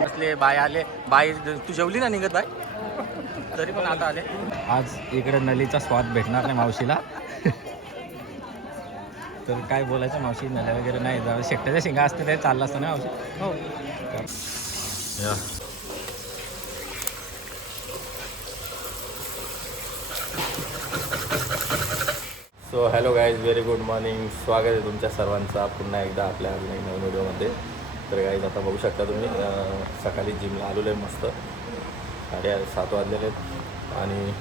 बसले बाय आले. बाय तू जेवली ना निघत बाय तरी पण आता आले. आज इकडे नलीचा स्वाद भेटणार नाही मावशीला. तर काय बोलायचं मावशी नल्या वगैरे नाही जाऊ शेकट्याच्या शिंगा असते ते चाललं असतं ना मावशी? हो. So hello guys very good morning स्वागत आहे तुमच्या सर्वांचा. पुन्हा एकदा आपल्या अजून एक नवीन व्हिडिओमध्ये. तर गाईज आता बघू शकता तुम्ही सकाळी जिमला आलेलो आहे मस्त. साडे सात वाजलेले आहेत. आणि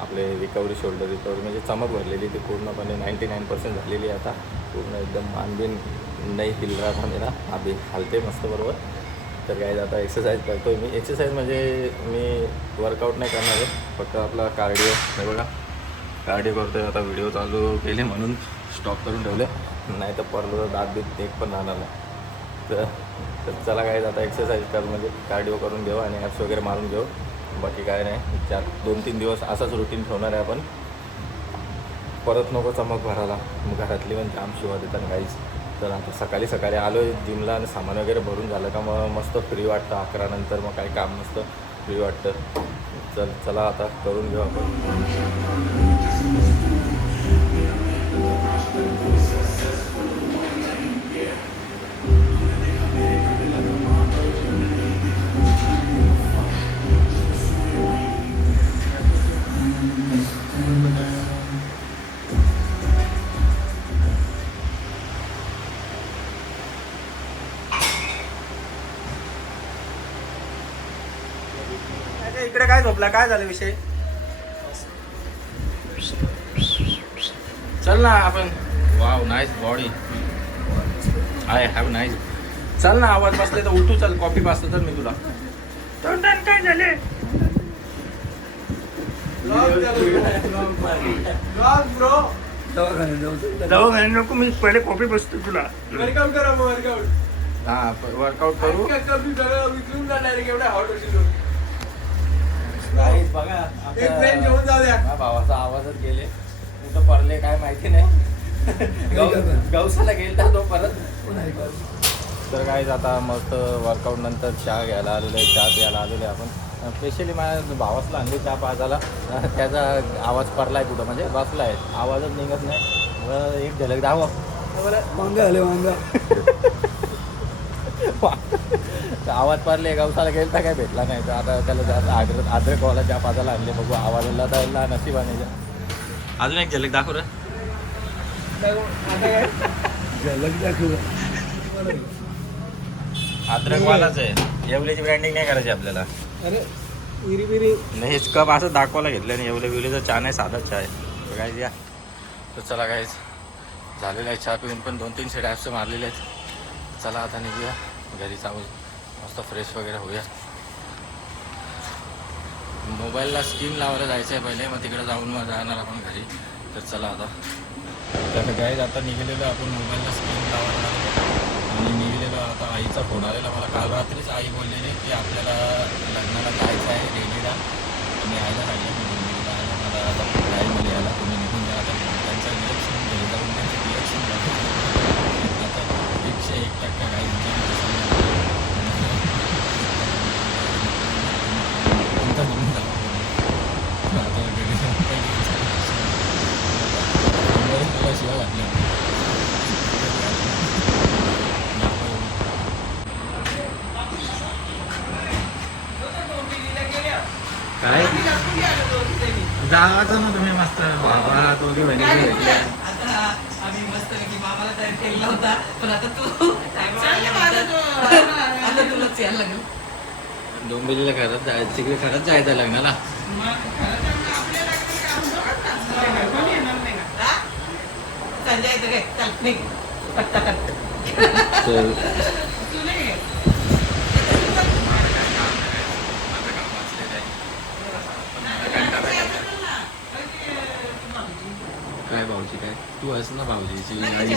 आपले रिकव्हरी शोल्डर रिकव्हरी म्हणजे चमक भरलेली ती पूर्णपणे नाईंटी नाईन पर्सेंट झालेली आहे आता. पूर्ण एकदम मानबीन नाही हिल रहा था मेरा अभी हालते मस्त बरोबर. तर काय आता एक्सरसाइज करतो आहे मी. एक्सरसाइज म्हणजे मी वर्कआउट नाही करणार आहे. फक्त आपला कार्डिओ हे बघा. कार्डिओ करतो आहे आता व्हिडिओ चालू केले म्हणून स्टॉप करून ठेवले नाही तर परत दात बीत एक पण राहणार नाही. तर तर चला काय आता एक्सरसाइज कर म्हणजे कार्डिओ करून घेऊ आणि ॲप्स वगैरे मारून घेऊ. बाकी काय नाही चार दोन तीन दिवस असाच रुटीन ठेवणार आहे आपण. परत नको चमक भरायला. मग घरातली पण काम शिवा देतात काहीच तर आता सकाळी सकाळी आलो आहे जिमला आणि सामान वगैरे भरून झालं का मग मस्त फ्री वाटतं. अकरा नंतर मग काही काम नसतं फ्री वाटतं. चल चला आता करून घेऊ आपण. इकडे काय झोपला? काय झालं विषय? चल ना आपण. Wow nice body I have nice चल ना आवाज बसले तर उठू चल कॉफी पाचतं तर मी तुला. तोंडात काय झाले दवाखान्यात नको मी पहिले कॉफी बसतो तुला. वर्कआउट करा वर्कआउट हा वर्कआउट करू. कमी विसरून जाणार केवढा हॉट होशील Guys, बघा एक ट्रेन घेऊन जाऊ द्या. माझ्या भावाचा आवाजच गेले. कुठं पडले काय माहिती नाही. गौ- गौसाला गेलता तो परत. तर काय आता मस्त वर्कआउट नंतर चहा घ्यायला आलेलो आहे. चहा प्यायला आलेलो आहे आपण. स्पेशली माझ्या भावासला आणली चहा पाजाला त्याचा आवाज पडलाय कुठं? म्हणजे बसला आहे आवाजच निघत नाही. एक झलक दाव वांगा आले वांगा. आवाज पडले गवसाला गेलता काय? भेटला नाही. तर आता त्याला जास्त आद्र आद्रकवाला चहा पाजाला आणले बघू आवाजाला तर नशिबाने अजून एक झलक दाखव रे. झलक दाखव. अद्रकवालाच आहे. येवल्याची ब्रँडिंग नाही करायची आपल्याला. अरे विरी विरी नाही हेच कप असं दाखवायला घेतलं आणि येवले बिवलेचा चहा नाही साधाच चहा आहे. काय द्या तर चला काय झालेलं आहे चहा पिऊन. पण दोन तीन सेट ॲप्स मारलेले आहेत. चला आता निघूया. घरी चालू मस्त फ्रेश वगैरे होऊया. मोबाईलला स्क्रीन लावायला जायचं आहे पहिले मग तिकडे जाऊन मग जाणार आपण घरी. तर चला आता. तर गाईज आता निघालेलो आपण मोबाईलला स्क्रीन लावायला. आणि निघालेलो आता आईचा फोन आलेला मला. काल रात्रीच आई बोललेली की आपल्याला लग्नाला जायचं आहे रेडीला तुम्ही यायला लागले मी मला आता टाईम आले यायला तुम्ही निघून जा. आता त्यांचं रिॲक्शन घरी जाऊन त्यांचं रिॲक्शन आता एकशे एक टक्का आता करायचं? मला शिवाय घातल्या काय? जायचं ना तुम्ही मस्त. बाबा दोघे बहिणी भेटल्या आम्ही मस्त की मामाला तयार केलेला होता पण आता तू आता तुलाच यायला लागेल. डोंबिवलीला खरंच जायचं तिकडे खरंच जायचं लग्नाला. संजय इथं काय चल निघ पत्ता टाक तर तू नाही ये. काय भाऊजी काय? तू आहेस ना भाऊजीची आई.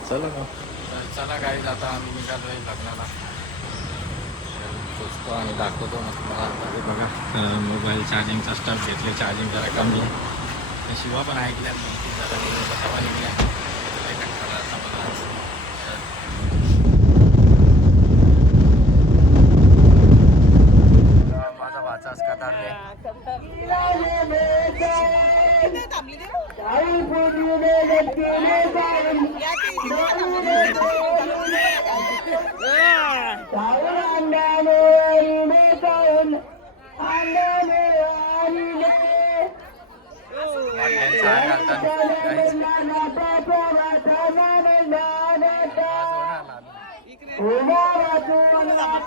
चला मग. तर चला काय आता आम्ही निघालोय लग्नाला. पोचतो आणि दाखवतो मग तुम्हाला हे बघा मोबाईल चार्जिंगचा स्टफ घेतले चार्जिंग जरा कमी आहे. शिवा पण ऐकल्या जरा तेव्हा निघल्या लय कंटाळा आला मला आज. तर माझा वाचा कदार वाटण्यांचा हार घालतात काहीच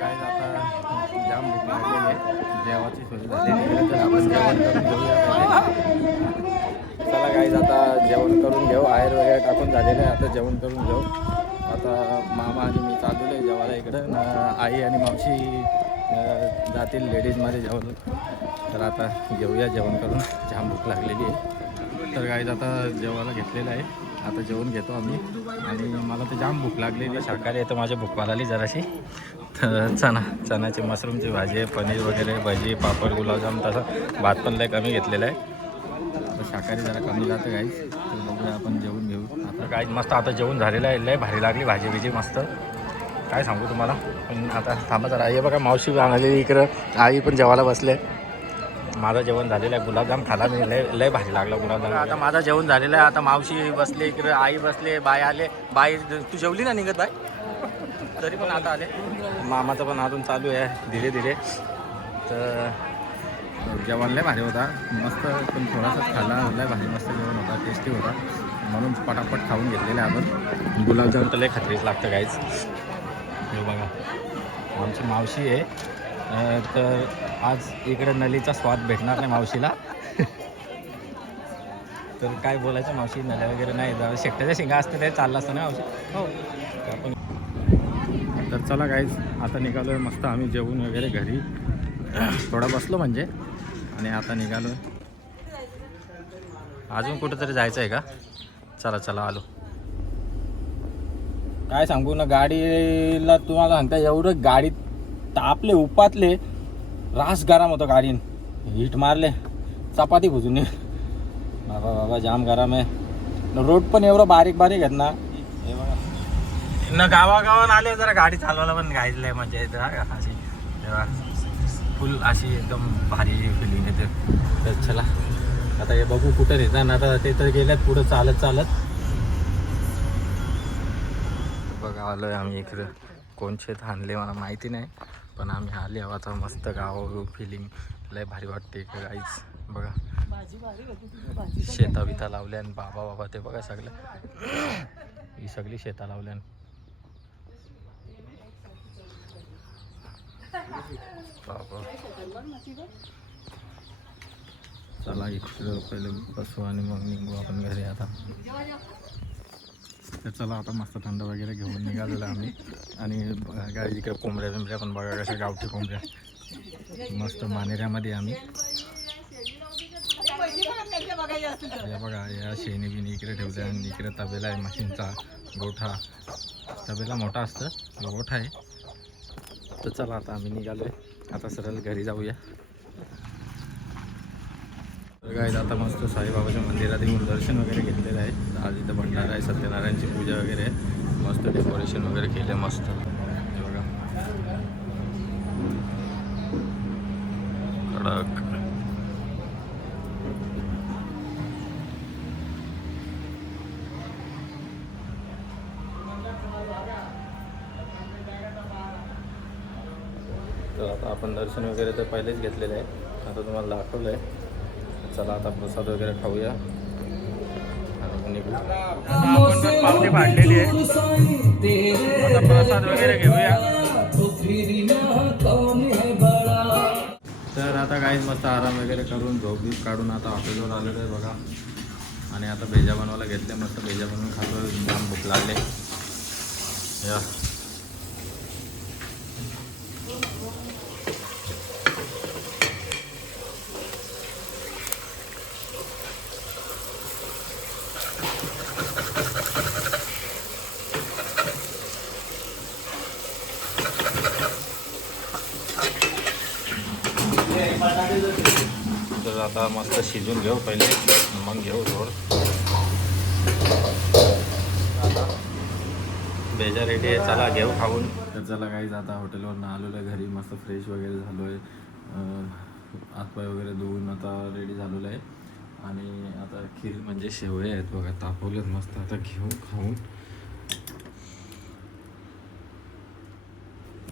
गाईज आता जाम भूक लागलेली आहे. जेवाची सोय झालेली आहे तर आपण जेवण करून घेऊया चला गाईज आता जेवण करून घेऊ. आयर वगैरे टाकून झालेलं आहे. आता जेवण करून घेऊ. आता मामा आणि मी चाललेलो आहे जेवायला इकडं. आई आणि मावशी जातील लेडीजमध्ये जेवण. तर आता घेऊया जेवण करून. जाम भूक लागलेली आहे. तर गाईज आता जेवायला घेतलेलं आहे. आता जेवण घेतो आम्ही. आणि मला तर जाम भूक लागलेली आहे. शाकाहारी येतं माझ्या भूक पालाली जराशी. तर चणा चण्याची मशरूमची भाजी आहे पनीर वगैरे भजी पापड गुलाबजाम तसं भात पण लय कमी घेतलेलं आहे. शाकाहारी जरा कमी जातं गाईज तर बघूया आपण जेवण घेऊ. आता काय मस्त आता जेवण झालेलं आहे लय भारी लागली भाजी बिजी मस्त. काय सांगू तुम्हाला? पण आता थांबा जरा. आई बघा मावशी आणलेली इकडं. आई पण जेवायला बसले. माझं जेवण झालेलं आहे गुलाबजाम खाला मी. लय लय भारी लागला गुलाबजाम. आता माझं जेवण झालेलं आहे. आता मावशी बसले इकडं आई बसले बाय आले. बाई तू जेवली ना निघत बाय तरी पण आता आले. मामाचं पण अजून चालू आहे धीरे धीरे. तर जेवण लय भारी होता. मस्त पण थोडासाच खाल्ला लय भारी मस्त जेवण होता टेस्टी होता. म्हणून पटापट खाऊन घेतलेले आपण. गुलाबजाम तर लय खात्रीच लागतं काहीच हे बघा. आमची मावशी आहे. तर आज इकडे नलीचा स्वाद भेटणार नाही मावशीला. तर काय बोलायचं मावशी नल्या वगैरे नाही. शेकट्याच्या शिंगा असते ते चाललं असतं ना मावशी? हो. आपण तर चला काहीच आता निघालो आहे मस्त आम्ही जेवून वगैरे घरी. थोडा बसलो म्हणजे. आणि आता निघालो अजून कुठंतरी जायचं आहे का? चला चला आलो. काय सांगू ना गाडीला तुम्हाला सांगता एवढं गाडीत तापले उपातले. रास गरम होतं गाडीन. हीट मारले. चपाती भुजून ये. बाबा बाबा जाम गरम आहे. रोड पण एवढं बारीक बारीक आहेत ना. हे बघा. न गावागावात आले जरा गाडी चालवायला पण गायचलंय मजा येते अशी तेव्हा फुल अशी एकदम भारी फिलिंग येते. तर चला आता हे बघू कुठं नेतात ना आता ते तर गेल्यात पुढं चालत चालत. बघा आलोय आम्ही इकडं. शेत आणले मला माहिती नाही पण आम्ही आले आता मस्त गाव फिलिंग लय भारी वाटते इकडे बघा. शेता बिता लावल्या आणि बाबा बाबा ते बघा सगळं. ही सगळी शेता लावल्या चला इकडं पहिले बसू आणि मग निघू आपण घरी आता. तर चला आता मस्त थंड वगैरे घेऊन निघालेलं आम्ही. आणि गाडी इकडे कोंबड्या बिंबड्या पण बघा कशा गावठी कोंबड्या. मस्त मानेऱ्यामध्ये आम्ही. या बघा या शेणी बिनी इकडे ठेवल्या आणि इकडे तबेला आहे मशीनचा गोठा. तबेला मोठा असतं गोठा आहे. तर चला आता आम्ही निघालो आहे आता सरळ घरी जाऊया. तर आता मस्त साईबाबाच्या मंदिरात येऊन दर्शन वगैरे घेतलेलं आहे. आज इथं भंडारा आहे सत्यनारायणची पूजा वगैरे आहे. मस्त डेकोरेशन वगैरे केलं मस्त. बघा. कडक. तर आता आपण दर्शन वगैरे तर पहिलेच घेतलेलं आहे आता तुम्हाला दाखवलं आहे चला आता प्रसाद वगैरे खाऊया. निघू आपण पण पावली आहे प्रसाद वगैरे घेऊया तर आता काही मस्त आराम वगैरे करून झोप बीप काढून आता हॉटेलवर आलेलो आहे बघा. आणि आता भेजा बनवायला घेतले मस्त भेजा बनवून खातो भूक लागले. या तर आता मस्त शिजून घेऊ पहिले. मग घेऊ रोड. आता बेजा रेडी आहे. चला घेऊ खाऊन. तर चला काहीच आता हॉटेलवरून आलेलो आहे घरी. मस्त फ्रेश वगैरे झालो आहे हातपाय वगैरे धुवून आता रेडी झालेलो आहे. आणि आता खीर म्हणजे शेवळे आहेत बघा. तापवलेत मस्त. आता घेऊ खाऊन.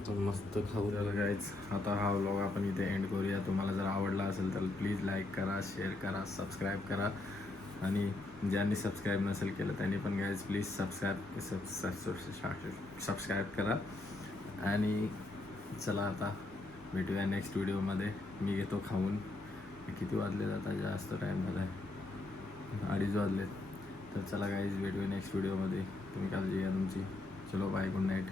मस्त खाऊ द्यायला गाईज आता हा व्लॉग आपण इथे एंड करूया. तुम्हाला जर आवडला असेल तर प्लीज लाईक करा शेअर करा सबस्क्राईब करा. आणि ज्यांनी सबस्क्राईब नसेल केलं त्यांनी पण गाईज प्लीज सबस्क्राईब सबस्क्राईब करा. आणि चला आता भेटूया नेक्स्ट व्हिडिओमध्ये मी घेतो खाऊन. किती वाजले आता? जास्त टाईम झाला आहे अडीच वाजलेत. तर चला गाईज भेटूया नेक्स्ट व्हिडिओमध्ये तुम्ही काळजी घ्या तुमची. चलो बाय गुड नाईट